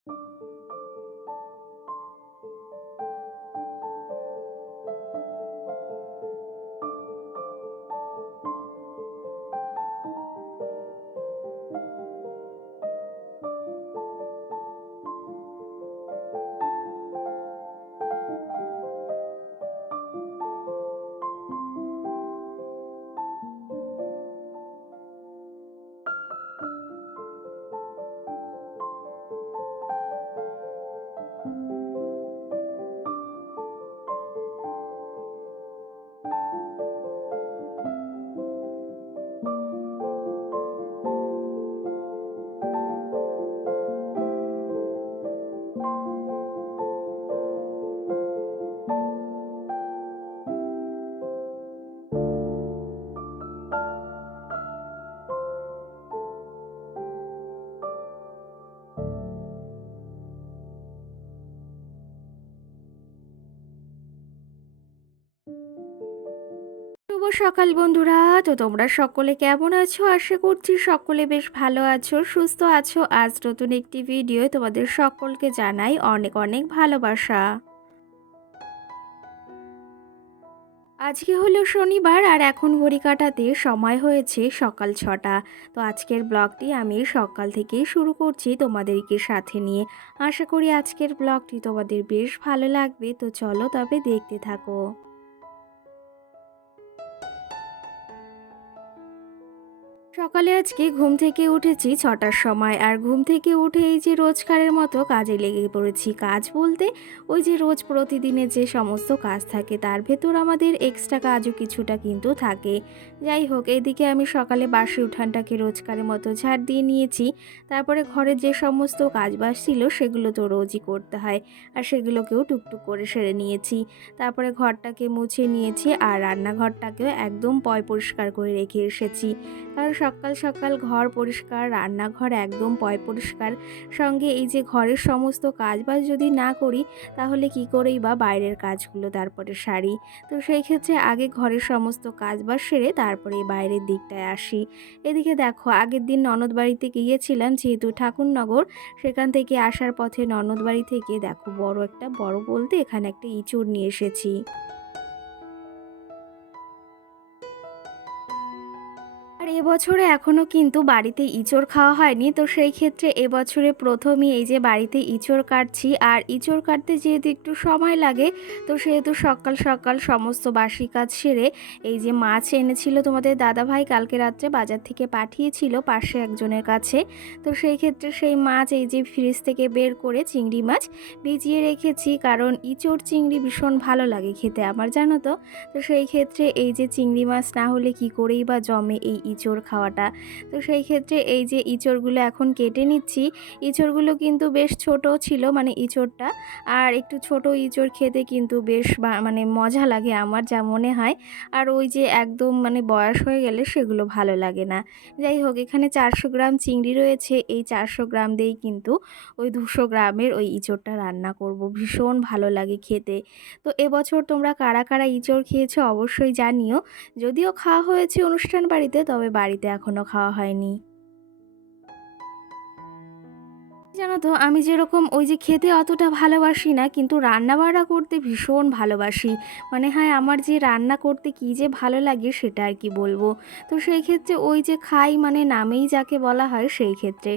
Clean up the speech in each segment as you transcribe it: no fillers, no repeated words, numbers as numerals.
শুভ সকাল বন্ধুরা। তো তোমরা সকলে কেমন আছো? আশা করছি সকলে বেশ ভালো আছো, সুস্থ আছো। আজ নতুন একটি ভিডিও তোমাদের সকলকে জানাই অনেক অনেক ভালোবাসা। আজকে হলো শনিবার আর এখন ঘড়ি কাটাতে সময় হয়েছে সকাল 6টা। তো আজকের ব্লগটি আমি সকাল থেকেই শুরু করছি তোমাদেরকে সাথে নিয়ে। আশা করি আজকের ব্লগটি তোমাদের বেশ ভালো লাগবে। তো চলো তবে দেখতে থাকো। সকালে আজকে ঘুম থেকে উঠেছি 6টার সময়। আর ঘুম থেকে উঠে এই যে রোজকারের মতো কাজে লেগে পড়েছি। কাজ বলতে ওই যে রোজ প্রতিদিনের যে সমস্ত কাজ থাকে তার ভেতর আমাদের এক্সট্রা কাজও কিছুটা কিন্তু থাকে। যাই হোক, এদিকে আমি সকালে বাসি উঠানটাকে রোজকারের মতো ঝাড় দিয়ে নিয়েছি। তারপরে ঘরের যে সমস্ত কাজবাজ ছিল সেগুলো তো রোজই করতে হয়, আর সেগুলোকেও টুকটুক করে সেরে নিয়েছি। তারপরে ঘরটাকে মুছে নিয়েছি আর রান্নাঘরটাকেও একদম পয় পরিষ্কার করে রেখে এসেছি। কারণ সকাল সকাল ঘর পরিষ্কার, রান্নাঘর একদম পয় পরিষ্কার, সঙ্গে এই যে ঘরের সমস্ত কাজবাজ যদি না করি তাহলে কি করেই বা বাইরের কাজগুলো তারপরে সারি। তো সেই ক্ষেত্রে আগে ঘরের সমস্ত কাজবাজ সেরে তারপরে বাইরের দিকটায় আসি। এদিকে দেখো, আগের দিন ননদ বাড়িতে গিয়েছিলাম যেহেতু ঠাকুরনগর, সেখান থেকে আসার পথে ননদ বাড়ি থেকে দেখো বড় বলতে এখানে একটা ইঁচড় নিয়ে এসেছি। আর এবছরে এখনও কিন্তু বাড়িতে ইঁচড় খাওয়া হয়নি। তো সেই ক্ষেত্রে এবছরে প্রথমই এই যে বাড়িতে ইঁচড় কাটছি। আর ইঁচড় কাটতে যেহেতু একটু সময় লাগে, তো সেহেতু সকাল সকাল সমস্ত বাসি কাজ সেরে এই যে মাছ এনেছিল তোমাদের দাদাভাই, কালকে রাত্রে বাজার থেকে পাঠিয়েছিল পাশে একজনের কাছে। তো সেই ক্ষেত্রে সেই মাছ এই যে ফ্রিজ থেকে বের করে চিংড়ি মাছ ভিজিয়ে রেখেছি, কারণ ইঁচড় চিংড়ি ভীষণ ভালো লাগে খেতে আমার, জানো তো। তো সেই ক্ষেত্রে এই যে চিংড়ি মাছ না হলে কি করেই বা জমে এই ইঁচড় খাওয়াটা। তো সেই ক্ষেত্রে এই যে ইঁচড়গুলো এখন কেটে নিচ্ছি। ইঁচড়গুলো কিন্তু বেশ ছোট ছিল, মানে ইঁচড়টা। আর একটু ছোট ইঁচড় খেতে কিন্তু বেশ মানে মজা লাগে আমার যা মনে হয়। আর ওই যে একদম মানে বয়স হয়ে গেলে সেগুলো ভালো লাগে না। যাই হোক, এখানে 400 গ্রাম চিংড়ি রয়েছে। এই 400 গ্রাম দিয়েই কিন্তু ওই 200 গ্রামের ওই ইঁচড়টা রান্না করব। ভীষণ ভালো লাগে খেতে। তো এবছর তোমরা কারা কারা ইঁচড় খেয়েছো অবশ্যই জানিও। যদিও খাওয়া হয়েছে অনুষ্ঠান বাড়িতে, তবে বাড়িতে এখনও খাওয়া হয়নি। জানো তো, আমি যেরকম ওই যে খেতে অতটা ভালোবাসি না, কিন্তু রান্না বান্না করতে ভীষণ ভালোবাসি। মানে হয় আমার যে রান্না করতে কী যে ভালো লাগে সেটা আর কি বলবো। তো সেই ক্ষেত্রে ওই যে খাই মানে নামেই যাকে বলা হয় সেই ক্ষেত্রে।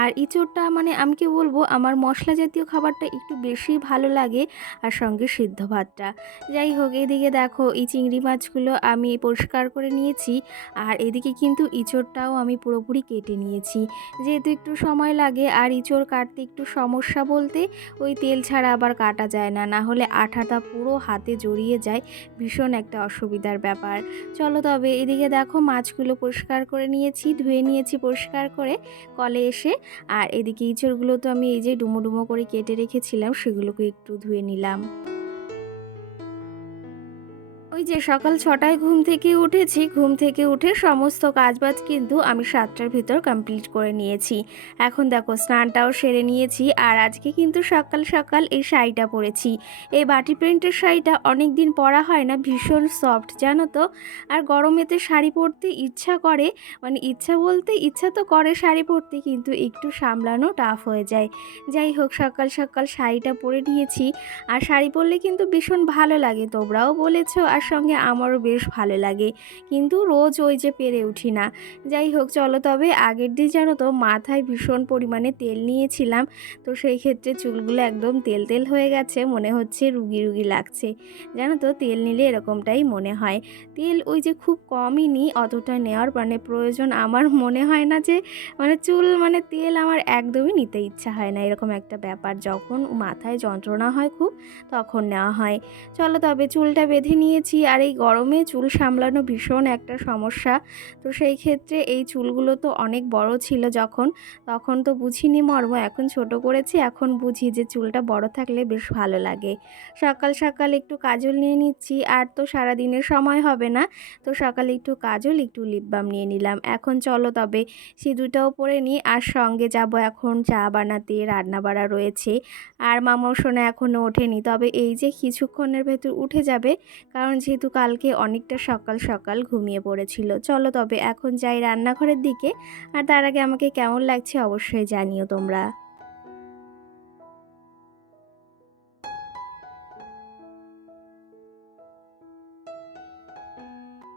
আর ইঁচড়টা মানে আমি কি বলবো, আমার মশলা জাতীয় খাবারটা একটু বেশি ভালো লাগে, আর সঙ্গে সিদ্ধ ভাতটা। যাই হোক, এদিকে দেখো এই চিংড়ি মাছগুলো আমি পরিষ্কার করে নিয়েছি। আর এদিকে কিন্তু ইঁচড়টাও আমি পুরোপুরি কেটে নিয়েছি। যেহেতু একটু সময় লাগে, আর ইঁচড় কাটতে একটু সমস্যা বলতে ওই তেল ছাড়া আবার কাটা যায় না, না হলে আঠাটা পুরো হাতে জড়িয়ে যায়। ভীষণ একটা অসুবিধার ব্যাপার। চলো তবে এদিকে দেখো মাছগুলো পরিষ্কার করে নিয়েছি, ধুয়ে নিয়েছি পরিষ্কার করে কলে এসে। আর এদিকে ইঁচড়গুলো তো আমি এই যে ডুমো ডুমো করে কেটে রেখেছিলাম, সেগুলোকে একটু ধুয়ে নিলাম। ওই যে সকাল ৬টায় ঘুম থেকে উঠেছি, ঘুম থেকে উঠে সমস্ত কাজবাজ কিন্তু আমি ৭টার ভিতর কমপ্লিট করে নিয়েছি। এখন দেখো স্নানটাও সেরে নিয়েছি আর আজকে কিন্তু সকাল সকাল এই শাড়িটা পরেছি। এই বাটি প্রিন্টের শাড়িটা অনেক দিন পরা হয় না, ভীষণ সফট জানো তো। আর গরমেতে শাড়ি পরতে ইচ্ছা করে, মানে ইচ্ছা বলতে ইচ্ছা তো করে শাড়ি পরতে, কিন্তু একটু সামলানো টাফ হয়ে যায়। যাই হোক সকাল সকাল শাড়িটা পরে নিয়েছি। আর শাড়ি পরলে কিন্তু ভীষণ ভালো লাগে, তোমরাও বলেছো আর সঙ্গে আমারও বেশ ভালো লাগে, কিন্তু রোজ ওই যে পেরে উঠি না। যাই হোক চলো, তবে আগের দিন জানো তো মাথায় ভীষণ পরিমাণে তেল নিয়েছিলাম, তো সেই ক্ষেত্রে চুলগুলো একদম তেল তেল হয়ে গেছে, মনে হচ্ছে রুগী রুগী লাগছে। জানো তো তেল নিলে এরকমটাই মনে হয়। তেল ওই যে খুব কমই নিই, অতটা নেওয়ার মানে প্রয়োজন আমার মনে হয় না, যে মানে চুল মানে তেল আমার একদমই নিতে ইচ্ছা হয় না, এরকম একটা ব্যাপার। যখন মাথায় যন্ত্রণা হয় খুব তখন নেওয়া হয়। চলো তবে চুলটা বেঁধে নিয়েছি, আর এই গরমে চুল সামলানো ভীষণ একটা সমস্যা। তো সেই ক্ষেত্রে এই চুলগুলো তো অনেক বড় ছিল যখন, তখন তো বুঝিনি মর্ম, এখন ছোট করেছি, এখন বুঝি যে চুলটা বড় থাকলে বেশ ভালো লাগে। সকাল সকাল একটু কাজল নিয়ে নিচ্ছি, আর তো সারাদিনের সময় হবে না, তো সকালে একটু কাজল একটু লিপ বাম নিয়ে নিলাম। এখন চলো তবে সিঁদুরটাও পরে নিই, আর সঙ্গে যাব এখন চা বানাতে, রান্না বাড়া রয়েছে। আর মামাও সোনা এখনও ওঠেনি, তবে এই যে কিছুক্ষণের ভেতর উঠে যাবে, কারণ যেহেতু কালকে অনেকটা সকাল সকাল ঘুমিয়ে পড়েছিল। চলো তবে এখন যাই রান্নাঘরের দিকে, আর তার আগে আমাকে কেমন লাগছে অবশ্যই জানিও তোমরা।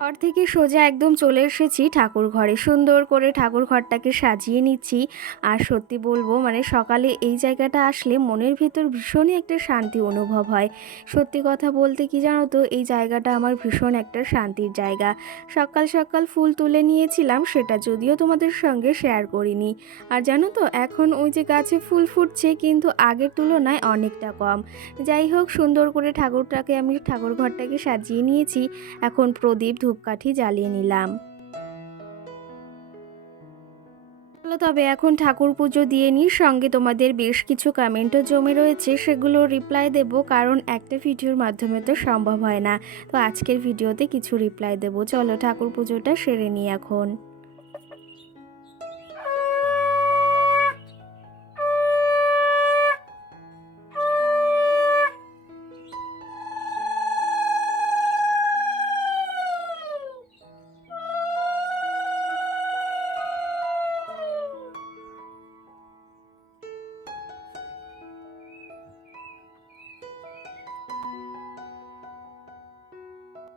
ঘর থেকে সোজা একদম চলে এসেছি ঠাকুর ঘরে, সুন্দর করে ঠাকুর ঘরটাকে সাজিয়ে নিচ্ছি। আর সত্যি বলবো মানে সকালে এই জায়গাটা আসলে মনের ভিতর ভীষণই একটা শান্তি অনুভব হয়। সত্যি কথা বলতে কি জানো তো, এই জায়গাটা আমার ভীষণ একটা শান্তির জায়গা। সকাল সকাল ফুল তুলে নিয়েছিলাম, সেটা যদিও তোমাদের সঙ্গে শেয়ার করিনি। আর জানো তো এখন ওই যে গাছে ফুল ফুটছে, কিন্তু আগের তুলনায় অনেকটা কম। যাই হোক সুন্দর করে ঠাকুরটাকে আমি ঠাকুর ঘরটাকে সাজিয়ে নিয়েছি। এখন প্রদীপ ধূপকাঠি জ্বালিয়ে নিলাম। চলো তবে এখন ঠাকুর পুজো দিয়ে নিই, সঙ্গে তোমাদের বেশ কিছু কমেন্টও জমে রয়েছে, সেগুলো রিপ্লাই দেব, কারণ একটা ভিডিওর মাধ্যমে তো সম্ভব হয় না। তো আজকের ভিডিওতে কিছু রিপ্লাই দেব। চলো ঠাকুর পুজোটা সেরে নিই এখন।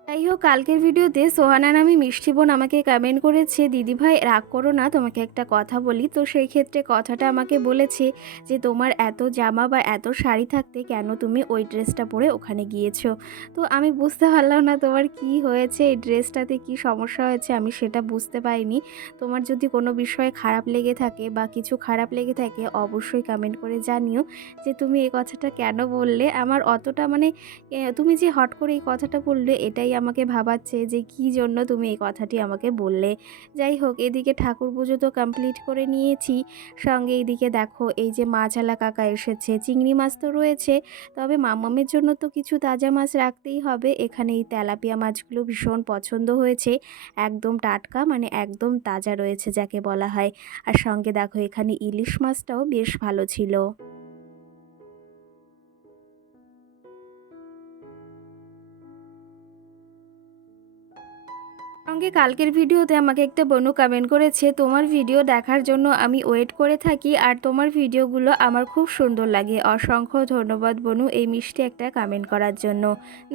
যাই হোক কালকের ভিডিওতে সোহানা নামে মিষ্টি বোন আমাকে কমেন্ট করেছে, দিদিভাই রাগ করো না, তোমাকে একটা কথা বলি। তো সেই ক্ষেত্রে কথাটা আমাকে বলেছে যে তোমার এত জামা বা এত শাড়ি থাকতে কেন তুমি ওই ড্রেসটা পরে ওখানে গিয়েছো। তো আমি বুঝতে পারলাম না তোমার কি হয়েছে, এই ড্রেসটাতে কি সমস্যা হয়েছে আমি সেটা বুঝতে পারিনি। তোমার যদি কোনো বিষয়ে খারাপ লেগে থাকে বা কিছু খারাপ লেগে থাকে অবশ্যই কমেন্ট করে জানিও, যে তুমি এই কথাটা কেন বললে। আমার অতটা মানে তুমি যে হট করে এই কথাটা বললে এটাই আমাকে ভাবাচ্ছে যে কী জন্য তুমি এই কথাটি আমাকে বললে। যাই হোক এদিকে ঠাকুর পুজো তো কমপ্লিট করে নিয়েছি, সঙ্গে এইদিকে দেখো এই যে মাছওয়ালা কাকা এসেছে, চিংড়ি মাছ তো রয়েছে, তবে মামামের জন্য তো কিছু তাজা মাছ রাখতেই হবে। এখানে এই তেলাপিয়া মাছগুলো ভীষণ পছন্দ হয়েছে, একদম টাটকা মানে একদম তাজা রয়েছে যাকে বলা হয়। আর সঙ্গে দেখো এখানে ইলিশ মাছটাও বেশ ভালো ছিল। সঙ্গে কালকের ভিডিওতে আমাকে একটা বনু কমেন্ট করেছে, তোমার ভিডিও দেখার জন্য আমি ওয়েট করে থাকি, আর তোমার ভিডিওগুলো আমার খুব সুন্দর লাগে। অসংখ্য ধন্যবাদ বনু এই মিষ্টি একটা কমেন্ট করার জন্য।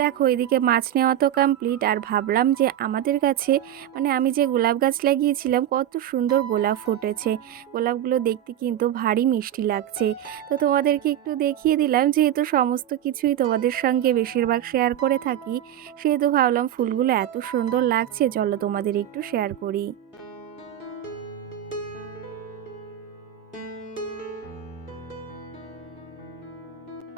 দেখো এদিকে মাছ নেওয়া তো কমপ্লিট, আর ভাবলাম যে আমাদের কাছে মানে আমি যে গোলাপ গাছ লাগিয়েছিলাম কত সুন্দর গোলাপ ফুটেছে, গোলাপগুলো দেখতে কিন্তু ভারী মিষ্টি লাগছে। তো তোমাদেরকে একটু দেখিয়ে দিলাম, যেহেতু সমস্ত কিছুই তোমাদের সঙ্গে বেশিরভাগ শেয়ার করে থাকি, সেহেতু ভাবলাম ফুলগুলো এত সুন্দর লাগছে, চলো তোমাদের একটু শেয়ার করি।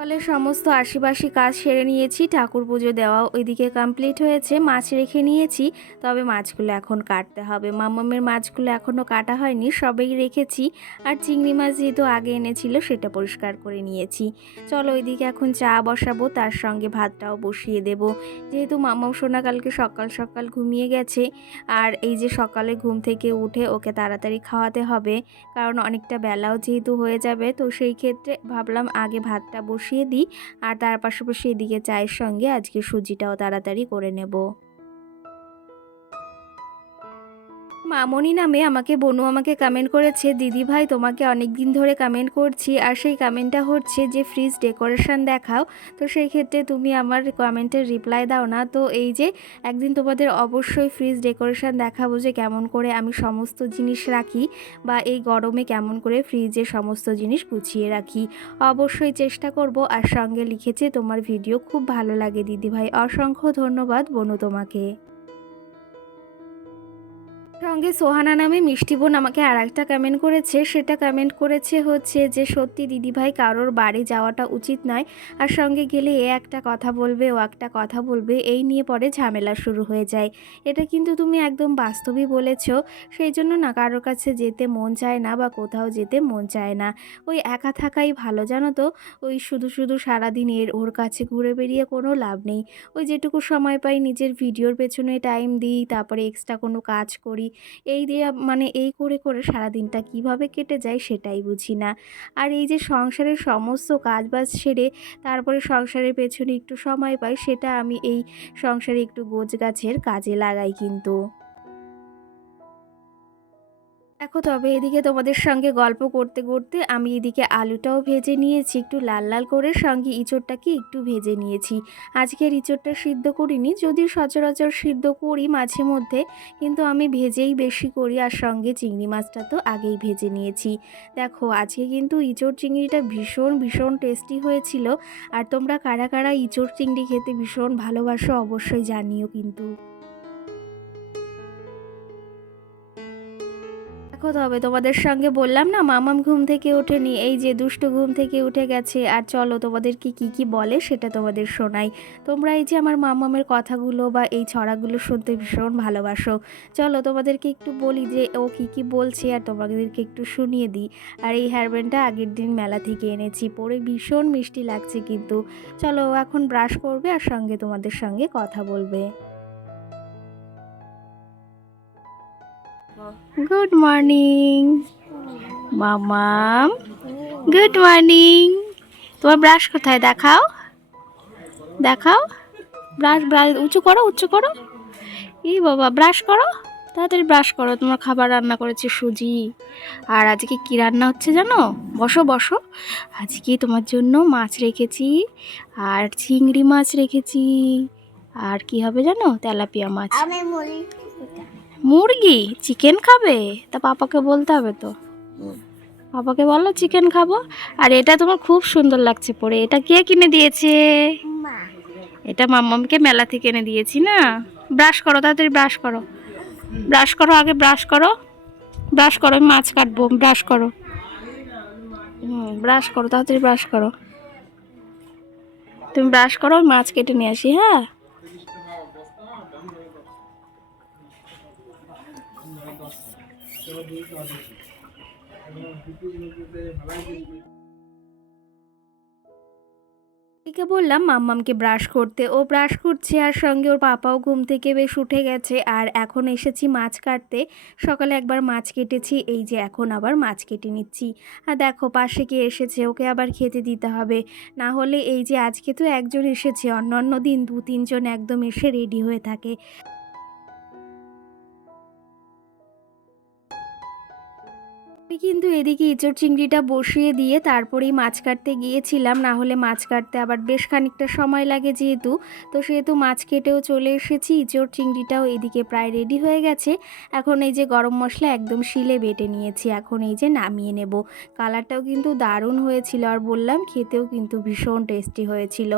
সকালে সমস্ত আশিবাসি কাজ সেরে নিয়েছি, ঠাকুর পুজো দেওয়াও ওইদিকে কমপ্লিট হয়েছে, মাছ রেখে নিয়েছি। তবে মাছগুলো এখন কাটতে হবে, মাম্মামের মাছগুলো এখনও কাটা হয়নি, সবেই রেখেছি। আর চিংড়ি মাছ যেহেতু আগে এনেছিল সেটা পরিষ্কার করে নিয়েছি। চলো ওইদিকে এখন চা বসাবো, তার সঙ্গে ভাতটাও বসিয়ে দেব। যেহেতু মাম্মাম সোনা কালকে সকাল সকাল ঘুমিয়ে গেছে, আর এই যে সকালে ঘুম থেকে উঠে ওকে তাড়াতাড়ি খাওয়াতে হবে, কারণ অনেকটা বেলাও যেহেতু হয়ে যাবে। তো সেই ক্ষেত্রে ভাবলাম আগে ভাতটা বসিয়ে দিই, আর তার পাশাপাশি এদিকে চায়ের সঙ্গে আজকে সুজিটাও তাড়াতাড়ি করে নেব। মামনি নামে বনু আমাকে কমেন্ট করেছে, দিদি ভাই তোমাকে অনেক দিন ধরে কমেন্ট করছি, আর সেই কমেন্টটা হচ্ছে যে ফ্রিজ ডেকোরেশন দেখাও। তো সেই ক্ষেত্রে তুমি আমার কমেন্টের রিপ্লাই দাও না। তো এই যে একদিন তোমাদের অবশ্যই ফ্রিজ ডেকোরেশন দেখাবো, যে কেমন করে আমি সমস্ত জিনিস রাখি, বা এই গরমে কেমন করে ফ্রিজে সমস্ত জিনিস গুছিয়ে রাখি। অবশ্যই চেষ্টা করব। আর সঙ্গে লিখেছে তোমার ভিডিও খুব ভালো লাগে দিদি ভাই, অসংখ্য ধন্যবাদ বনু তোমাকে। সঙ্গে সোহানা নামে মিষ্টি বোন আমাকে আর একটা কমেন্ট করেছে, সেটা কমেন্ট করেছে হচ্ছে যে সত্যি দিদিভাই কারোর বাড়ি যাওয়াটা উচিত নয়, আর সঙ্গে গেলে এ একটা কথা বলবে ও একটা কথা বলবে, এই নিয়ে পরে ঝামেলা শুরু হয়ে যায়। এটা কিন্তু তুমি একদম বাস্তবই বলেছ। সেই জন্য না কারোর কাছে যেতে মন চায় না, বা কোথাও যেতে মন চায় না। ওই একা থাকাই ভালো, জানো তো। ওই শুধু শুধু সারাদিন ওর কাছে ঘুরে বেরিয়ে কোনো লাভ নেই। ওই যেটুকু সময় পাই নিজের ভিডিওর পেছনে টাইম দিই, তারপরে এক্সট্রা কোনো কাজ করি। এই দিয়ে এই করে করে সারাদিনটা কিভাবে কেটে যায় সেটাই বুঝি না। আর এই যে সংসারের সমস্ত কাজবাজ সেরে তারপরে সংসারের পেছনে একটু সময় পাই, সেটা আমি এই সংসারে একটু গোছগাছের কাজে লাগাই কিন্তু। দেখো তবে এদিকে তোমাদের সঙ্গে গল্প করতে করতে আমি এদিকে আলুটাও ভেজে নিয়েছি একটু লাল লাল করে, সঙ্গে ইঁচড়টাকে একটু ভেজে নিয়েছি। আজকের ইঁচড়টা সিদ্ধ করিনি, যদিও সচরাচর সিদ্ধ করি মাঝে মধ্যে, কিন্তু আমি ভেজেই বেশি করি। আর সঙ্গে চিংড়ি মাছটা তো আগেই ভেজে নিয়েছি। দেখো আজকে কিন্তু ইঁচড় চিংড়িটা ভীষণ ভীষণ টেস্টি হয়েছিল। আর তোমরা কারা কারা ইঁচড় চিংড়ি খেতে ভীষণ ভালোবাসো অবশ্যই জানিও কিন্তু। দেখো তবে তোমাদের সঙ্গে বললাম না মামাম ঘুম থেকে ওঠেনি, এই যে দুষ্টু ঘুম থেকে উঠে গেছে। আর চলো তোমাদেরকে কি কি বলে সেটা তোমাদের শোনাই। তোমরা এই যে আমার মামামের কথাগুলো বা এই ছড়াগুলো শুনতে ভীষণ ভালোবাসো। চলো তোমাদেরকে একটু বলি যে ও কি কি বলছে, আর তোমাদেরকে একটু শুনিয়ে দিই। আর এই হেয়ারব্যান্ডটা আগের দিন মেলা থেকে এনেছি, পরে ভীষণ মিষ্টি লাগছে কিন্তু। চলো ও এখন ব্রাশ করবে আর সঙ্গে তোমাদের সঙ্গে কথা বলবে। গুড মর্নিং মামাম, গুড মর্নিং। তোমার ব্রাশ কোথায় দেখাও, দেখাও। ব্রাশ ব্রাশ উঁচু করো, উঁচু করো। এই বাবা ব্রাশ করো, তাড়াতাড়ি ব্রাশ করো। তোমার খাবার রান্না করেছি সুজি। আর আজকে কি রান্না হচ্ছে জানো? বসো বসো। আজকে তোমার জন্য মাছ রেখেছি, আর চিংড়ি মাছ রেখেছি। আর কি হবে জানো? তেলাপিয়া মাছ। মুরগি চিকেন খাবে? তা পাপাকে বলতে হবে তো, পাপাকে বলো চিকেন খাবো। আর এটা তোমার খুব সুন্দর লাগছে পরে, এটা কে কিনে দিয়েছে? এটা মাম্মামকে মেলা থেকে এনে দিয়েছি না। ব্রাশ করো, তাড়াতাড়ি ব্রাশ করো, ব্রাশ করো, আগে ব্রাশ করো, ব্রাশ করো। আমি মাছ কাটবো, ব্রাশ করো। ব্রাশ করো, তাড়াতাড়ি ব্রাশ করো। তুমি ব্রাশ করো, মাছ কেটে নিয়ে আসি। হ্যাঁ একে বললাম মাম্মামকে ব্রাশ করতে, ও ব্রাশ করছে, আর সঙ্গে ওর পাপাও ঘুম থেকে বেশ উঠে গেছে। আর এখন এসেছি মাছ কাটতে। সকালে একবার মাছ কেটেছি, এই যে এখন আবার মাছ কেটে নিচ্ছি। আর দেখো পাশে কে এসেছে, ওকে আবার খেতে দিতে হবে। না হলে এই যে আজকে তো একজন এসেছে, অন্য অন্য দিন দু তিনজন একদম এসে রেডি হয়ে থাকে। আমি কিন্তু এদিকে ইঁচড় চিংড়িটা বসিয়ে দিয়ে তারপরেই মাছ কাটতে গিয়েছিলাম, না হলে মাছ কাটতে আবার বেশ খানিকটা সময় লাগে যেহেতু। তো সেহেতু মাছ কেটেও চলে এসেছি, ইঁচড় চিংড়িটাও এদিকে প্রায় রেডি হয়ে গেছে। এখন এই যে গরম মশলা একদম শিলে বেটে নিয়েছি, এখন এই যে নামিয়ে নেব। কালারটাও কিন্তু দারুণ হয়েছিল, আর বললাম খেতেও কিন্তু ভীষণ টেস্টি হয়েছিল।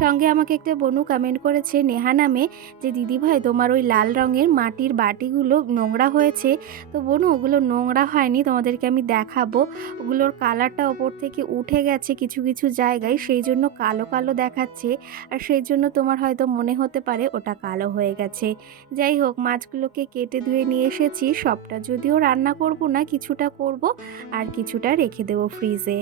সঙ্গে আমাকে একটা বনু কমেন্ট করেছে নেহা নামে, যে দিদিভাই তোমার ওই লাল রঙের মাটির বাটিগুলো নোংরা হয়েছে। তো বনু ওগুলো নোংরা হয়নি, তোমাদের তোমাদেরকে আমি দেখাবো। ওগুলোর কালারটা ওপর থেকে উঠে গেছে কিছু কিছু জায়গায়, সেই জন্য কালো কালো দেখাচ্ছে। আর সেই জন্য তোমার হয়তো মনে হতে পারে ওটা কালো হয়ে গেছে। যাই হোক, মাছগুলোকে কেটে ধুয়ে নিয়ে এসেছি। সবটা যদিও রান্না করব না, কিছুটা করব আর কিছুটা রেখে দেবো ফ্রিজে।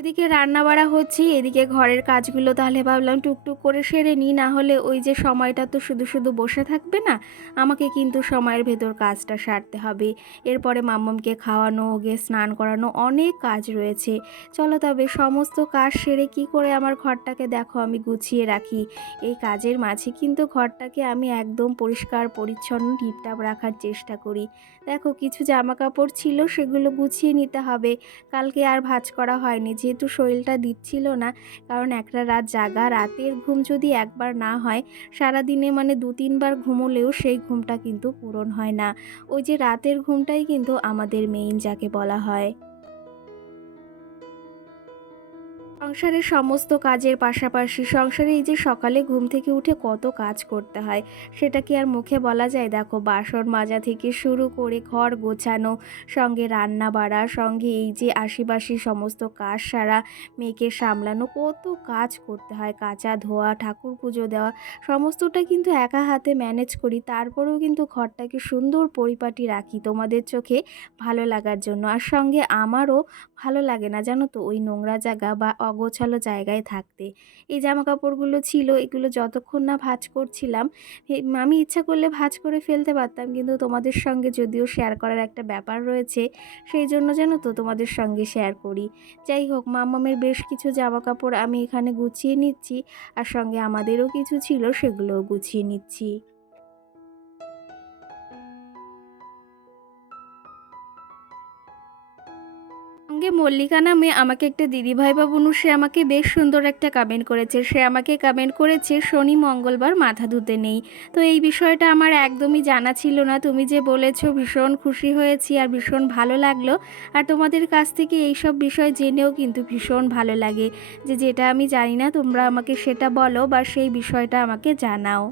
এদিকে রান্না বাড়া হচ্ছে, এদিকে ঘরের কাজগুলো তাহলে ভাবলাম টুকটুক করে সেরে নিই, না হলে ওই যে সময়টা তো শুধু শুধু বসে থাকবে না, আমাকে কিন্তু সময়ের ভেতর কাজটা সারতে হবে। এরপরে মাম্মামকে খাওয়ানো, ওকে স্নান করানো, অনেক কাজ রয়েছে। চলো তবে সমস্ত কাজ সেরে কি করে আমার ঘরটাকে দেখো আমি গুছিয়ে রাখি। এই কাজের মাঝে কিন্তু ঘরটাকে আমি একদম পরিষ্কার পরিচ্ছন্ন টিপটাপ রাখার চেষ্টা করি। দেখো কিছু জামা কাপড় ছিল, সেগুলো গুছিয়ে নিতে হবে। কালকে আর ভাঁজ করা হয়নি, যেহেতু শরীরটা দিচ্ছিল না। কারণ একটা রাত জাগা, রাতের ঘুম যদি একবার না হয়, সারাদিনে মানে 2-3 বার ঘুমোলেও সেই ঘুমটা কিন্তু পূরণ হয় না। ওই যে রাতের ঘুমটাই কিন্তু আমাদের মেইন যাকে বলা হয়। সংসারের সমস্ত কাজের পাশাপাশি সংসারে এই যে সকালে ঘুম থেকে উঠে কত কাজ করতে হয়, সেটা কি আর মুখে বলা যায়? দেখো বাসন মাজা থেকে শুরু করে ঘর গোছানো, সঙ্গে রান্না বাড়া, সঙ্গে এই যে আশিপাশি সমস্ত কাজ সারা, মেয়েকে সামলানো, কত কাজ করতে হয়। কাচা ধোয়া, ঠাকুর পুজো দেওয়া, সমস্তটা কিন্তু একা হাতে ম্যানেজ করি। তারপরেও কিন্তু ঘরটাকে সুন্দর পরিপাটি রাখি তোমাদের চোখে ভালো লাগার জন্য। আর সঙ্গে আমারও ভালো লাগে না জানো তো ওই নোংরা জায়গা বা অগোছালো জায়গায় থাকতে। এই জামাকাপড়গুলো ছিল, এগুলো যতক্ষণ না ভাঁজ করছিলাম, আমি ইচ্ছা করলে ভাঁজ করে ফেলতে পারতাম, কিন্তু তোমাদের সঙ্গে যদিও শেয়ার করার একটা ব্যাপার রয়েছে, সেই জন্য জানো তো তোমাদের সঙ্গে শেয়ার করি। যাই হোক, মাম্মামের বেশ কিছু জামাকাপড় আমি এখানে গুছিয়ে নিচ্ছি, আর সঙ্গে আমাদেরও কিছু ছিল সেগুলোও গুছিয়ে নিচ্ছি। সঙ্গে মল্লিকা নামে আমাকে একটা দিদিভাই বা বোনু, সে আমাকে বেশ সুন্দর একটা কমেন্ট করেছে। সে আমাকে কমেন্ট করেছে শনি মঙ্গলবার মাথা ধুতে নেই। তো এই বিষয়টা আমার একদমই জানা ছিল না। তুমি যে বলেছো ভীষণ খুশি হয়েছি আর ভীষণ ভালো লাগলো। আর তোমাদের কাছ থেকে এইসব বিষয় জেনেও কিন্তু ভীষণ ভালো লাগে, যে যেটা আমি জানি না তোমরা আমাকে সেটা বলো বা সেই বিষয়টা আমাকে জানাও।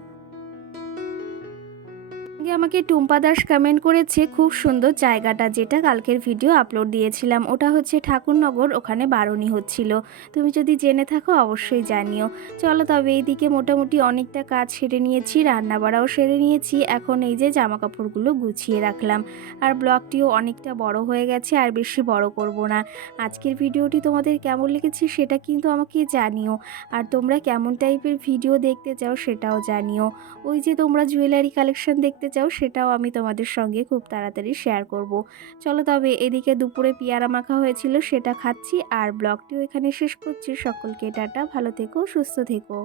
আগে আমাকে টুম্পা দাস কমেন্ট করেছে খুব সুন্দর জায়গাটা, যেটা কালকের ভিডিও আপলোড দিয়েছিলাম, ওটা হচ্ছে ঠাকুরনগর, ওখানে বারণী হচ্ছিল। তুমি যদি জেনে থাকো অবশ্যই জানিও। চলো তবে এইদিকে মোটামুটি অনেকটা কাজ সেরে নিয়েছি, রান্না বাড়াও সেরে নিয়েছি। এখন এই যে জামা কাপড়গুলো গুছিয়ে রাখলাম। আর ব্লগটিও অনেকটা বড় হয়ে গেছে, আর বেশি বড় করব না। আজকের ভিডিওটি তোমাদের কেমন লেগেছে সেটা কিন্তু আমাকে জানিও। আর তোমরা কেমন টাইপের ভিডিও দেখতে চাও সেটাও জানিও। ওই যে তোমরা জুয়েলারি কালেকশন দেখতে চাও, সেটাও আমি তোমাদের সঙ্গে খুব তাড়াতাড়ি শেয়ার করব। চলো তবে এদিকে দুপুরে পেয়ারা মাখা হয়েছিল, সেটা খাচ্ছি। আর ব্লগটিও এখানে শেষ করছি। সকলকে টাটা, ভালো থেকো, সুস্থ থেকো।